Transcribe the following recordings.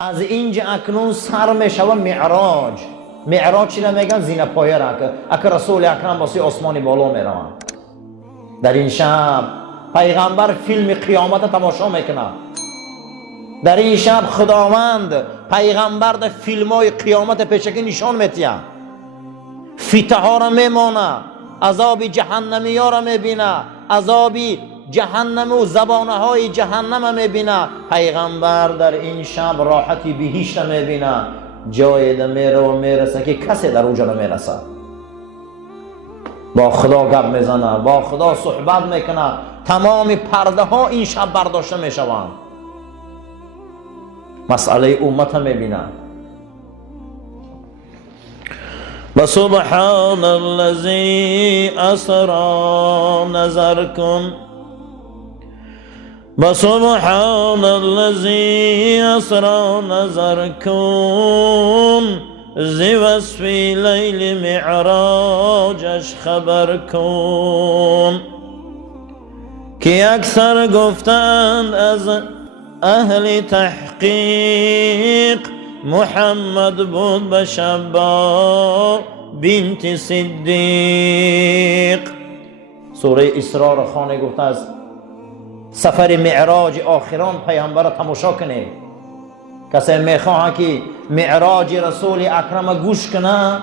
از اینجا اکنون سر میشوه معراج. معراج چی میگن؟ زینه پایه را که رسول اکرم واسه آسمانی بالا میروند. در این شب پیغمبر فیلم قیامت تماشا میکنه. در این شب خداوند پیغمبر در فیلم های قیامت پیشکی نشان میتیه. فتنه ها را میمانه، عذاب جهنمی ها را میبینه، عذاب جهنم و زبانه های جهنم میبینه. پیغمبر در این شب راحتی بهشت میبینه. جای ده میره و میرسه که کسی در اونجا نمیرسه. با خدا گپ میزنه، با خدا صحبت میکنه. تمام پرده ها این شب برداشته میشوند. مسئله امت میبینه. بسبحان الذي اسرى نظر کن، بسبحان الذي اسرى نظر کن، ذی وصف لیل معراجش خبر کن. که اکثر گفتند از اهل تحقیق، محمد بود به شبا بنت صدیق. سوره اسراء را خانه گفته از سفر معراج آخران پیامبر را تماشا کنه. کسی میخواه که معراج رسول اکرم گوش کنه،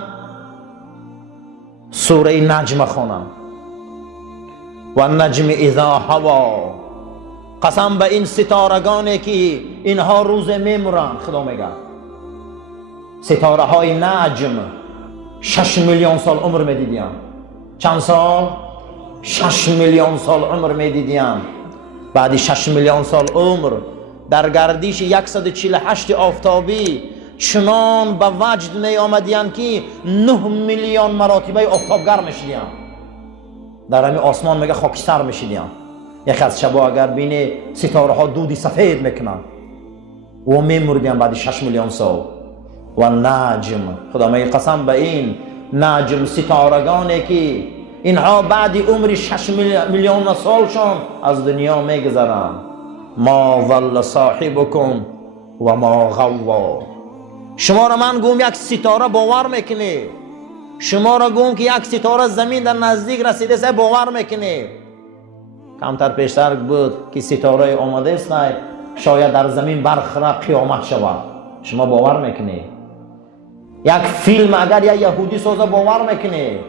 سوره نجم خونه. و نجم اذا هوا، قسم به این ستارگانی که اینها روز میمورند. خدا میگه ستاره های نجم 6 میلیون سال عمر میدیدیم. چند سال؟ 6 میلیون سال عمر میدیدیم. بعد 6 میلیون سال عمر در گردش 148 آفتابی چنان به وجد می آمدیم که 9 میلیون مراتبه آفتاب گرم میشدیم. در همین آسمان میگه خاکستر میشدیم. یک از شبا اگر بین ستاره ها دودی سفید میکنن و میمردیم بعد 6 میلیون سال. و نجم، خدا میگه قسم به این نجم ستارگانی که اینها بعد عمر 6 میلیون سالشان از دنیا میگذرند. ما ضل صاحبکم و ما غوا. شما را من گویم یک ستاره باور میکنی، شما را گویم که یک ستاره زمین در نزدیک رسیده است باور میکنی. کمتر پیشتر بود که ستاره آمده است شاید در زمین برخره قیامت شود. شما باور میکنی؟ یک فیلم اگر یا یهودی سازه باور میکنی؟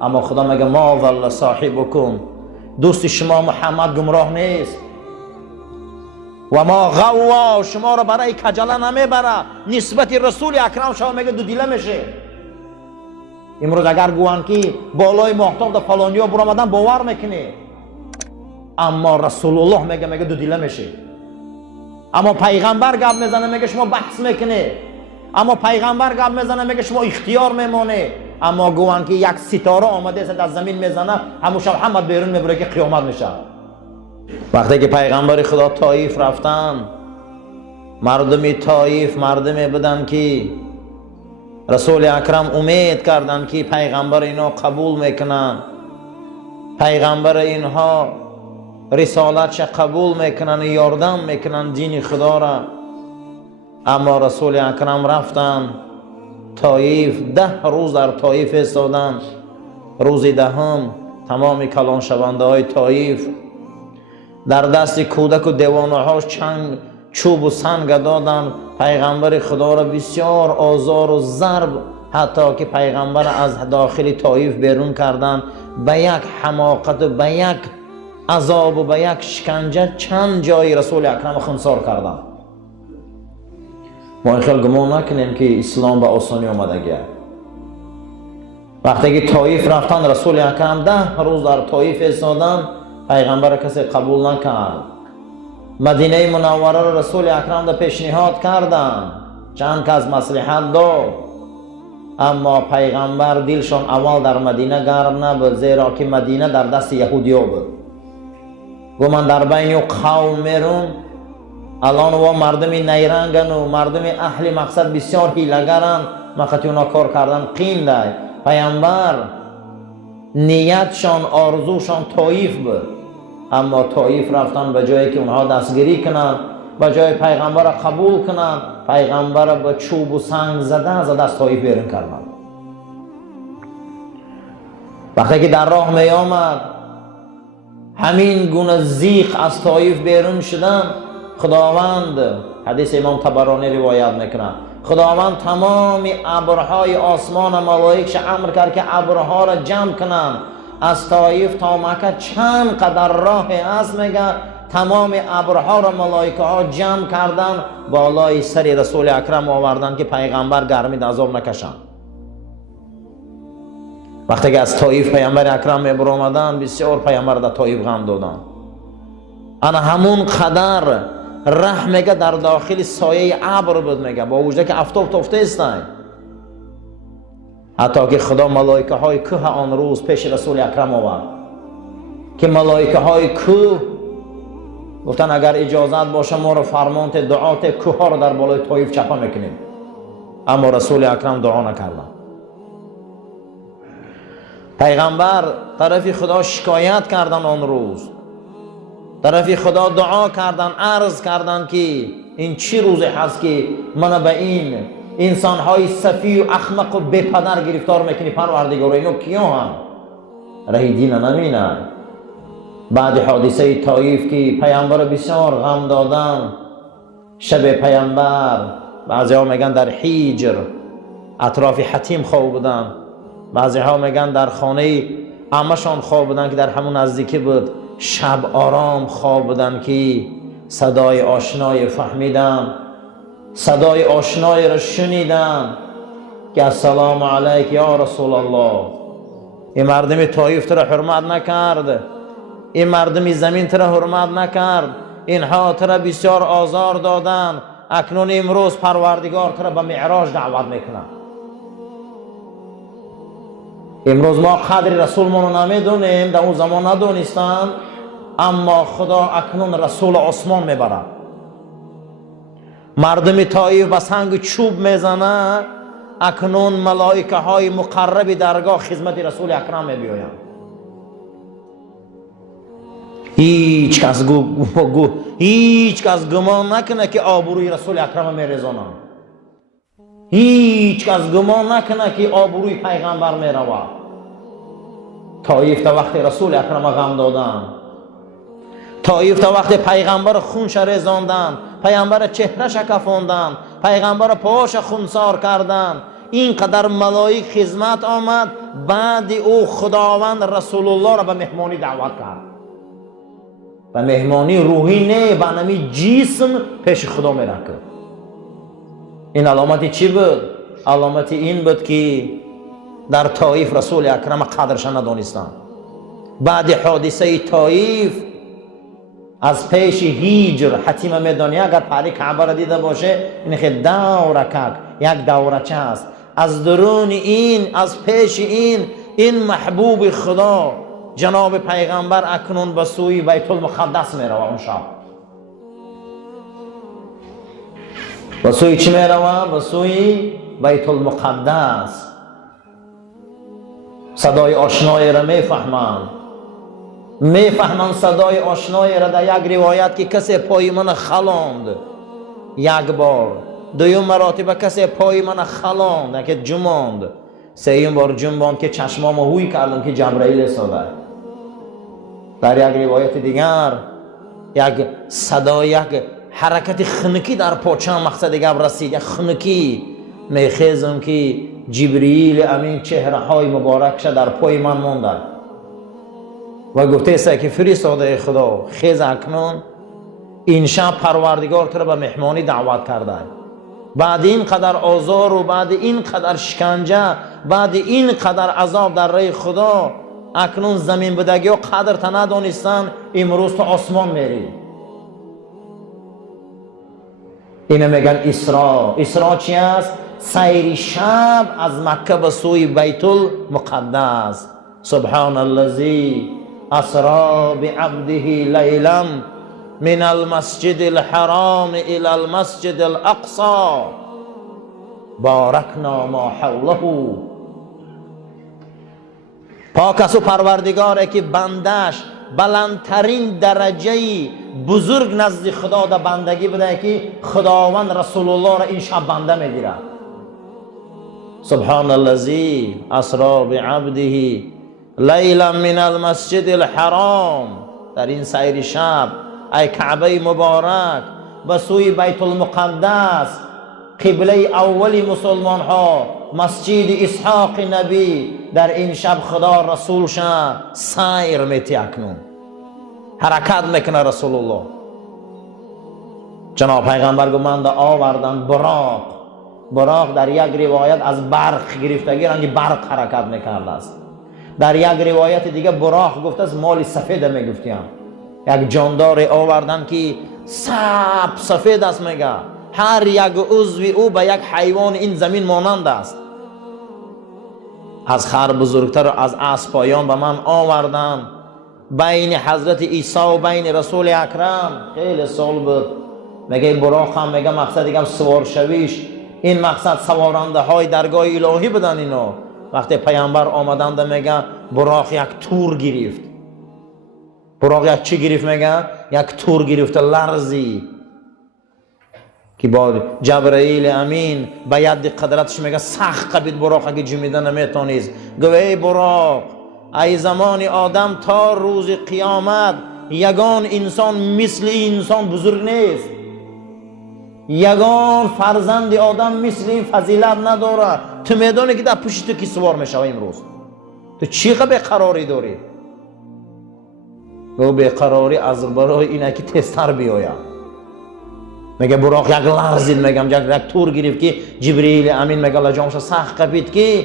اما خدا میگه ما ضل صاحبکم، دوست شما محمد گمراه نیست. و ما غوا، شما را برای کجله نمیبره. نسبت رسول اکرم شما میگه دو دیله میشه. امروز اگر گوان که بالای ماهتاب در فلانیا برآمدن باور میکنی، اما رسول الله میگه دو دیله میشه. اما پیغمبر گپ میزنه میگه شما بحث میکنی، اما پیغمبر گپ میزنه میگه شما اختیار میمونی. اما گوان که یک ستاره آمده است از زمین میزنه همون شب محمد بیرون میبره که قیامت میشه. وقتی که پیغمبر خدا طایف رفتن، مردم طایف مردمی بودن که رسول اکرم امید کردن که پیغمبر اینا قبول میکنن، پیغمبر اینها رسالتش قبول میکنن، یاردم میکنن دین خدا را. اما رسول اکرم رفتن طایف، 10 روز در طایف ایستادن. روز 10 تمام کلان شونده های طایف در دست کودک و دیوانه هاش چنگ چوب و سنگ دادن. پیغمبر خدا را بسیار آزار و ضرب، حتی که پیغمبر از داخل طایف بیرون کردن. به یک حماقت و به یک عذاب و به یک شکنجه چند جای رسول اکرم خنثار کردن. ما خیلی گمان نکنیم که اسلام به آسانی آمدگیه. وقتی که طایف رفتن رسول اکرم 10 روز در طایف ایستادن، پیغمبر کسی قبول نکرد. مدینه منوره را رسول اکرم دا پیشنهاد کردن، چند کس مصلحت داد، اما پیغمبر دلشان اول در مدینه گرم نبود، زیرا که مدینه در دست یهودیا بود. گو من در بین قوم میرم، الان و مردم نیرنگن و مردم اهل مقصد بسیار حیله‌گرن، وقتی اونا کار کردن قینده. پیغمبر نیتشان آرزوشان طایف بود، اما طایف رفتن به جایی که اونها دستگیری کنن. به جای پیغمبر را قبول کنند، پیغمبر را به چوب و سنگ زده از طایف بیرون کردند. وقتی که در راه می آمد همین گونه زیق از طایف بیرون شدن، خداوند، حدیث امام طبرانی روایت میکنه، خداوند تمام ابرهای آسمان و ملائکش امر کرد که ابرها را جمع کنند از طایف تا مکه چند قدر راه است. میگه تمام ابرها را ملائکه ها جمع کردن بالای سر رسول اکرم آوردن که پیغمبر گرمی عذاب نکشند. وقتی که از طایف پیامبر اکرم میبر آمدن، بسیار پیامبر در طایف غم دادن. انا همون قدر رحم میگه در داخل سایه ابر بود، میگه با وجود که آفتاب تافته استن، حتی که خدا ملائکه های کوه آن روز پیش رسول اکرم آورد که ملائکه های کوه گفتن اگر اجازت باشه ما رو فرمانت دعات کوه ها رو در بالای طایف چپا میکنیم، اما رسول اکرم دعا نکردن. پیغمبر طرف خدا شکایت کردن، آن روز طرف خدا دعا کردن، عرض کردن که این چی روزی هست که من به این انسانهای صفی و احمق و بپدر گرفتار میکنی پروردگار؟ اینو کیا هم راه دین نمینن؟ بعد حادثه طایف که پیامبر بسیار غم دادن، شب پیامبر بعضی ها میگن در حجر اطراف حتیم خواب بودن، بعضی ها میگن در خانه عمشان خواب بودن که در همون نزدیکی بود. شب آرام خواب بودن که صدای آشنای فهمیدن، صدای آشنای را شنیدن که السلام علیک یا رسول الله. این مردم طایف تو را حرمت نکرد، این مردم زمین تو را حرمت نکرد، اینها تو را بسیار آزار دادن، اکنون امروز پروردگار تو را به معراج دعوت میکنه. امروز ما قدر رسولمون رو نمیدونیم، در اون زمان ندونستن، اما خدا اکنون رسول عثمان میبره. مردم طایف به سنگ چوب میزنه، اکنون ملائکه های مقرب درگاه خدمت رسول اکرم میبیاین. هیچ کس گمان نکنه که آبروی رسول اکرم میریزانن، هیچ کس گمان نکنه که آبروی پیغمبر میروه. طایف تا وقت رسول اکرم غم دادن، طایف تا وقت پیغمبر خونش ریزاندن، پیغمبر چهرش کفاندن، پیغمبر پاش خونسار کردن، اینقدر ملائک خدمت آمد. بعد او خداوند رسول الله را به مهمانی دعوت کرد، به مهمانی روحی نه، به نمی جسم پیش خدا می رکد. این علامتی چی بود؟ علامتی این بود که در طایف رسول اکرم قدرش ندانستن. بعد حادثه طایف از پیش هیجر حتیم میدانی، اگر پهلی کعبه را دیده باشه این خیلی دورکک یک دورچه است، از درون این، از پیش این محبوب خدا جناب پیغمبر اکنون به سوی بیت المقدس میروه. اون شب به سوی چی میروه؟ به سوی بیت المقدس. صدای آشنایی را میفهمند صدای آشنایی را. در یک روایت که کسی پای من خلاند یک بار، دویم مراتبه کسی پای من خلاند که جماند، سوم بار جنباند که چشمام هوی کردم که جبرائیل ساده. در یک روایت دیگر یک صدا، یک حرکت خنکی در پاچم مقصد دیگر رسید، یک خنکی میخیزم که جبرئیل امین چهره های مبارکش در پای من ماندن و گفته است که فرستاده خدا خیز اکنون این شب پروردگار تو را به مهمانی دعوت کرده. بعد این قدر آزار و بعد این قدر شکنجه، بعد این قدر عذاب در راه خدا، اکنون زمین بدگی و قدر تا ندانستن، امروز تو آسمان میری. اینو میگن اسرا. اسرا چی است؟ سیر شب از مکه به سوی بیت المقدس. سبحان الذی اسرا بعبده لیلا من المسجد الحرام الى المسجد الاقصى بارکنا ما حوله. پاک است و پروردگاره که بندش بلندترین درجه بزرگ نزد خدا در بندگی بده که خداوند رسول الله را این شب بنده میگیره. سبحان الذی اسری بعبده لیلا من المسجد الحرام. در این سیر شب ای کعبه مبارک به سوی بیت المقدس، قبله اولی مسلمان ها، مسجد اسحاق نبی، در این شب خدا رسولش سیر میتی، اکنون حرکت میکنه رسول الله. جناب پیغمبر گویند آوردن براق در یک روایت از برق گرفتگی، رنگ برق حرکت میکرده است. در یک روایت دیگه براق گفته است مال سفید میگفتیم. یک جاندار آوردن که سفید است، میگه هر یک عضو او به یک حیوان این زمین مانند است. از خر بزرگتر و از اسب پایان به من آوردن. بین حضرت عیسی و بین رسول اکرم خیلی سال بود. میگه براق هم میگه مقصد دیگه سوار شویش، این مقصد سوارنده های درگاه الهی بدن. اینو وقتی پیامبر آمدند میگه براق یک تور گرفت. براق یک چی گرفت؟ میگه یک تور گرفت، لرزی که با جبرائیل امین به ید قدرتش میگه سخت قبید براق که جمیده نمیتونیست. گوه ای براق، ای زمان آدم تا روز قیامت یگان انسان مثل این انسان بزرگ نیست. یگان فرزند آدم مثل این فضیلت نداره. تو میدانی که در پشت تو کی سوار میشه امروز؟ تو چقدر بیقراری داری؟ و بیقراری از برای اینه که تستر بیاید. میگه براق یک لرزید، میگم یک تور گرفت که جبرئیل امین میگه لجامش سخت قبید که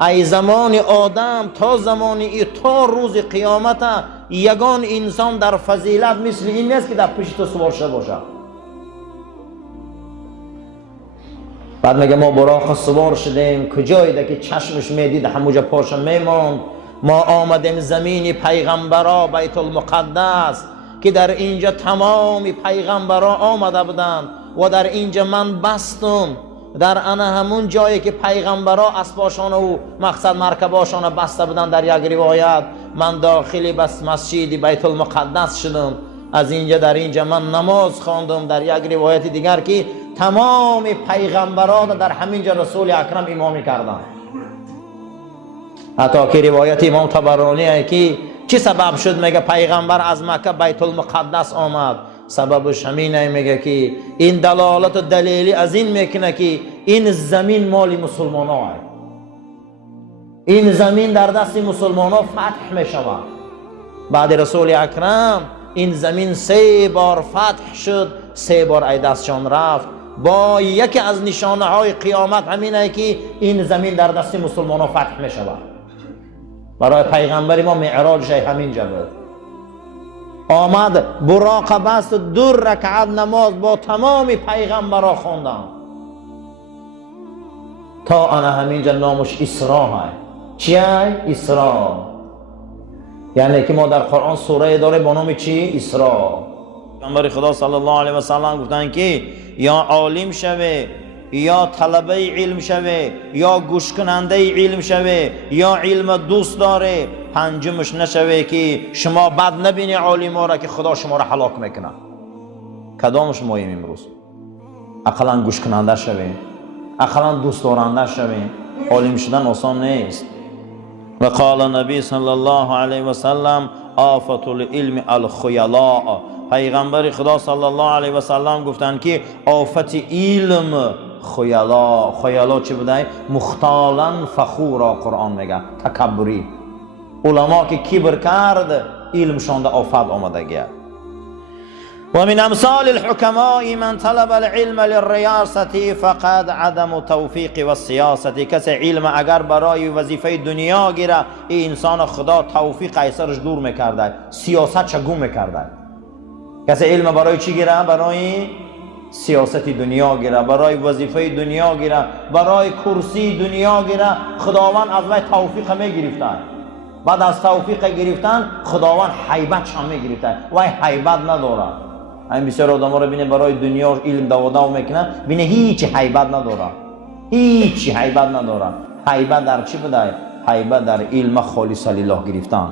ای زمان آدم تا زمانی تا روز قیامت یگان انسان در فضیلت مثل این نیست که در پشت تو سوار شده باشه. بعد میگه ما براق سوار شدیم، کجایی ده که چشمش میدید همونجا پاشم میماند. ما آمدیم زمین پیغمبرا بیت المقدس که در اینجا تمام پیغمبرا آمده بودند و در اینجا من بستم. در انا همون جایی که پیغمبرا اسباشان و مقصد مرکباشان بسته بودند، در یک روایت من داخلی بس مسجد بیت المقدس شدم. از اینجا در اینجا من نماز خواندم. در یک روایت دیگر که تمام پیغمبران در همینجا رسول اکرم امامی کردند. حتی که روایت امام طبرانی که چی سبب شد؟ میگه پیغمبر از مکه بیت المقدس آمد. سببش همینه، میگه که این دلالت و دلیلی از این میکنه که این زمین مال مسلمان ها است. این زمین در دست مسلمان ها فتح میشود. بعد رسول اکرم این زمین 3 بار فتح شد، 3 بار ای دستشان رفت. با یکی از نشانه های قیامت همینه که این زمین در دست مسلمان ها فتح میشود. برای پیغمبر ما معراج همینجا بود. آمد براق بست 2 رکعت نماز با تمام پیغمبرها خوندن تا انا همینجا نامش اسراء هست. چیه؟ اسراء. یعنی که ما در قرآن سوره داره با نام چی؟ اسراء. پیغمبر خدا صلی الله علیه و سلم گفتن که یا عالم شوه، یا طلبه علم شوه، یا گوش کننده علم شوه، یا علم دوست داره. پنجمش نشوه که شما بد نبینی عالم را که خدا شما را هلاک میکنه. کدامش مهم امروز؟ اقلا گوش کننده شوه، اقلا دوست دارنده شوه. عالم شدن آسان نیست. و قال نبی صلی الله علیه و سلم آفت العلم الخیلاء. پیغمبر خدا صلی الله علیه و سلم گفتن که آفت علم خیلا. خیلا چی بوده؟ مختالا فخورا. قرآن میگه تکبری. علما که کبر کرد علمشان در آفت آمده گیه. و من امثال الحکماء من طلب العلم للریاست فقد عدم توفیق و سیاست. کسی علم اگر برای وظیفه دنیا گیره، این انسان خدا توفیق ایسرش دور میکرده، سیاست چگون میکرده. کسی علم برای چی گیره؟ برای سیاست دنیا گیره، برای وظیفه دنیا گیره، برای کرسی دنیا گیره. خداوند از وی توفیق میگرفته. بعد از توفیق گرفتن خداوند حیبت هم میگرفته. وی حیبت نداره. این بسیار آدم ها رو بینه برای دنیا علم دو میکنه، بینه هیچ حیبت نداره. هیچ حیبت نداره. حیبت در چی بوده؟ حیبت در علم خالص لله گرفتن.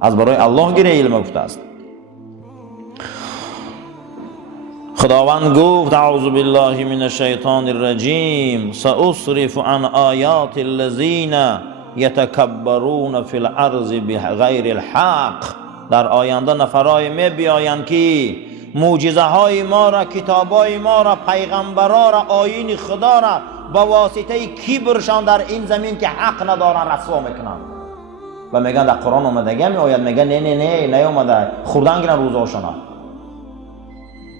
از برای الله گیره علم گفته است. خداوند گفت اعوذ بالله من الشیطان الرجیم سأصرف عن آیات الذین یتکبرون فی الارض بغیر الحق. در آینده نفرای می بیایند که معجزه های ما را، کتاب های ما را، پیغمبرا را، آیین خدا را با واسطه کبرشان در این زمین که حق ندارن رسوا میکنند و میگن در قرآن اومده می آید، میگن نه نه نه نیومده، خوردن گیرن روزاشون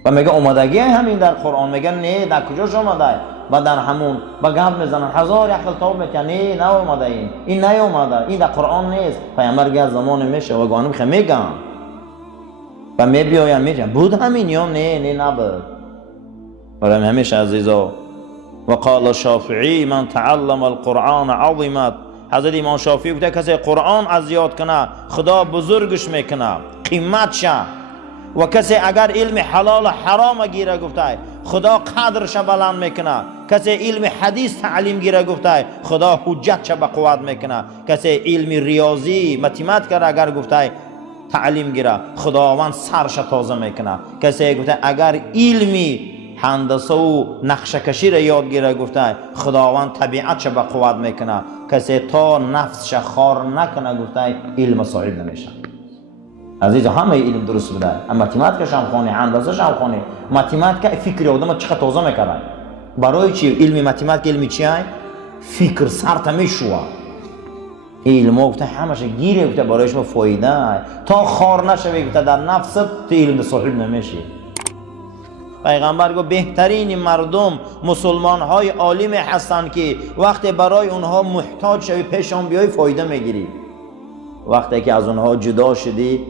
و میگه اومدگی همین در قرآن، میگن نه در کجاش اومده و در همون با گپ میزنن، هزار عقل تاب میکنن نه اومده، این نیومده، این در قرآن نیست. پیامبر گه زمان میشه و گانم خیلی میگن و میبیاین میگن بود همین یا نه نبود. برای همیشه عزیزا و قال الشافعی من تعلم القرآن عظمت. حضرت امام شافعی گفته کسی قرآن از یاد کنه خدا بزرگش میکنه، قیمت شه. و کسی اگر علم حلال و حرام گیره گفته خدا قدرش بلند میکنه. کسی علم حدیث تعلیم گیره گفته خدا حجتش به قوت میکنه. کسی علم ریاضی متیماتیک اگر گفته تعلیم گیره خداوند سرش تازه میکنه. کسی گفته اگر علمی هندسه و نقشه کشی را یاد گیره گفته خداوند طبیعتش به قوت میکنه. کسی تا نفسش خار نکنه گفته علم صاحب نمیشه. عزیز همه علم درست بوده، متیماتیکش هم خونه، هندسه‌ش هم خونه. متیماتیک فکر آدم چقدر تازه میکنه. برای چی علم متیماتیک علمی چیه؟ فکر سرت میشوه. علم گفته همش گیره گفته برایش ما فایده تا خار نشوی گفته در نفست تو علم صاحب نمیشی. پیغمبر گفت بهترین مردم مسلمان های عالم هستند که وقتی برای اونها محتاج شوی پیشان بیای فایده میگیری. وقتی که از اونها جدا شدی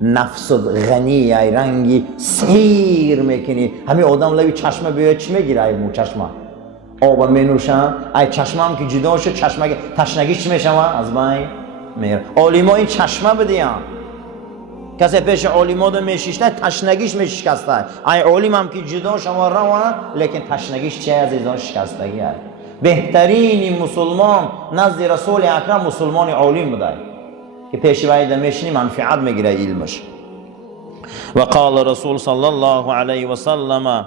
نفست غنی ای رنگی سیر میکنی. همین آدم لوی چشمه بیاید چی میگیره؟ ای مو چشمه آب مینوشن، ای چشمه هم که جدا شد چشمه تشنگیش چی میشه؟ از بین میره. عالما این چشمه بدین. کسی پیش عالما دو میشیشته تشنگیش میشکسته. ای عالم هم که جدا شما روان لیکن تشنگیش چه عزیزان؟ شکستگی هست. بهترین مسلمان نزد رسول اکرم مسلمان عالم بوده که پیشوای دمیشنی منفعت میگیره علمش. و قال رسول صلی الله علیه و سلم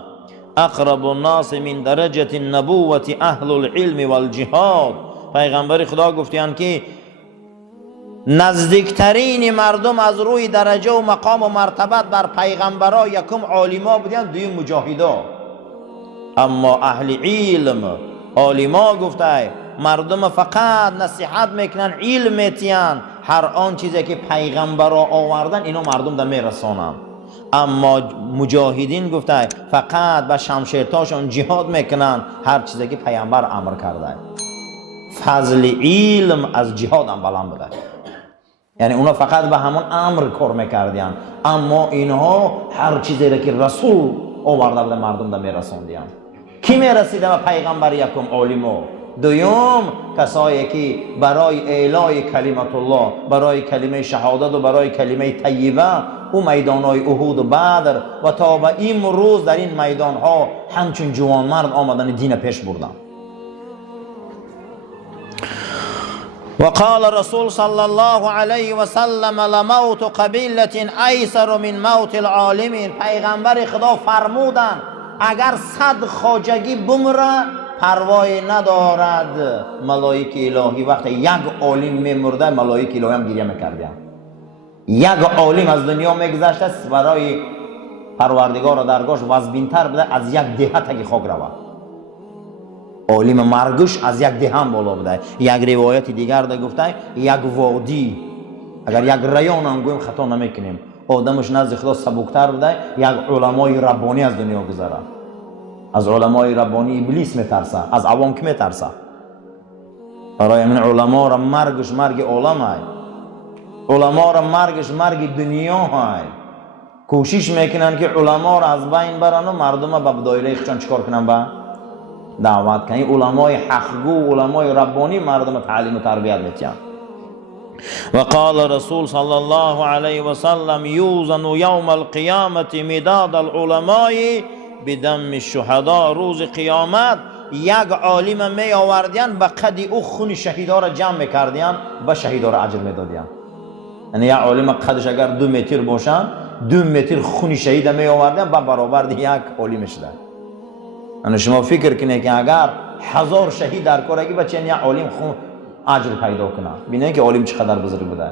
اقرب الناس من درجه النبوة اهل العلم والجهاد. پیغمبر خدا گفتیان که نزدیکترین مردم از روی درجه و مقام و مرتبت بر پیغمبرا یکم عالما بودن، دویم مجاهدا. اما اهل علم عالما گفته مردم فقط نصیحت میکنن، علم میتین، هر آن چیزی که پیغمبرا آوردن اینو مردم در میرسانن. اما مجاهدین گفته فقط به شمشیرتاشون جهاد میکنن، هر چیزی که پیغمبر امر کرده. فضل علم از جهاد هم بلند بوده. یعنی اونا فقط به همون امر کار میکردن، اما اینها هر چیزی را که رسول آورده بود مردم در میرساندن. کی میرسیده به پیغمبر؟ یکم عالما، دوم کسایی که برای اعلای کلمت الله، برای کلمه شهادت و برای کلمه طیبه او میدانهای احد و بدر و تا به این روز در این میدان ها همچون جوان مرد آمدن دین پیش بردن. و قال رسول صلی الله علیه و سلم لموت قبیلة ایسر من موت العالمین. پیغمبر خدا فرمودن اگر 100 خواجگی بمره پروای ندارد ملائک الهی. وقتی یک عالم میمرده ملائک الهی هم گریه میکردن. یک عالم از دنیا میگذشته برای پروردگار و درگاهش وزبینتر بوده از یک دهه تگی خاک رود. عالم مرگش از یک دهه هم بالا بوده. یک روایت دیگر ده گفته یک وادی، اگر یک ریان هم گویم خطا نمیکنیم، آدمش نزد خدا سبکتر بوده. یک علمای ربانی از دنیا گذره. از علمای ربانی ابلیس میترسه، از عوام که میترسه. برای من علما را مرگش مرگ عالم های، علما را مرگش مرگ دنیا های. کوشش میکنن که علما را از بین برن و مردم به دایره خودشان چیکار کنن؟ با دعوت کنن. علمای حقگو، علمای ربانی مردم تعلیم و تربیت میتین. و قال رسول صلی الله علیه و سلم یوزن یوم القیامت مداد العلماء بدم الشهداء. روز قیامت یک عالم می آوردین به قد او خون شهیدا را جمع میکردین، به شهیدا را اجر میدادین. یعنی یک عالم قدش اگر 2 متر باشن 2 متر خونی شهید می آوردن با برآورد یک عالم شده. انا شما فکر کنید که اگر 1000 شهید در کارگی بچه یک عالم خون اجر پیدا کنه، ببینید که عالم چقدر بزرگ بوده،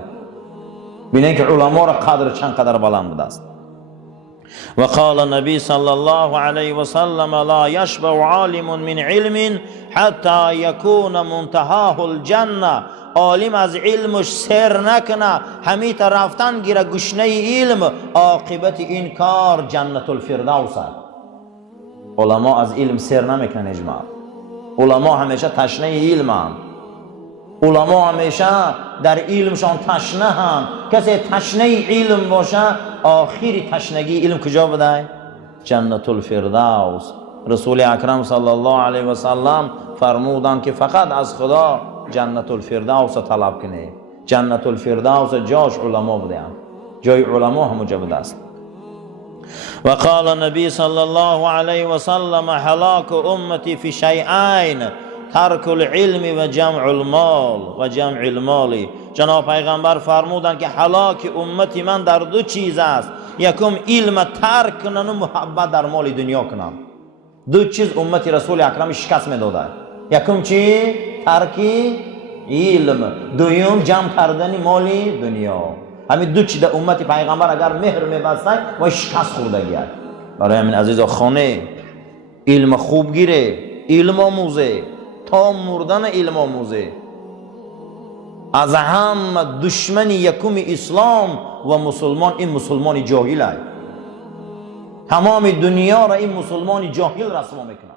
ببینید که علما را قدر چند قدر بلند بوده است. و قال النبی صلی الله علیه و سلم لا یشبع عالم من علم حتی یکون منتهاه الجنه. عالم از علمش سر نکنه، همین رفتن گیره گشنه علم، عاقبت این کار جنت الفردوس است. علما از علم سر نمیکنن اجماع. علما همیشه تشنه علم هم. علما همیشه در علمشان تشنه هم. کسی تشنه علم باشه آخری تشنگی علم کجا بده؟ جنت الفردوس. رسول اکرم صلی الله علیه و سلم فرمودند که فقط از خدا جنت الفردوس طلب کنه. جنت الفردوس جاش علما بوده، جای علما همونجا بوده است. و قال النبی صلی الله علیه و سلم هلاک امتی فی شیئین ترک العلم و جمع المال و جمع المال. جناب پیغمبر فرمودند که هلاک امتی من در 2 چیز است. یکم علم ترک کنن و محبت در مال دنیا کنن. 2 چیز امتی رسول اکرم شکست میداده. یکم چی؟ ترکی علم، دوم جمع کردن مال دنیا. همین 2 چیز امتی پیغمبر اگر مهر میبستن و شکست خوردگی است. برای همین عزیزا خانه علم خوب گیره، علم آموزه تا مردن علم آموزه. از هم دشمن یکم اسلام و مسلمان این مسلمان جاهل است. تمام دنیا را این مسلمان جاهل رسوا میکنه.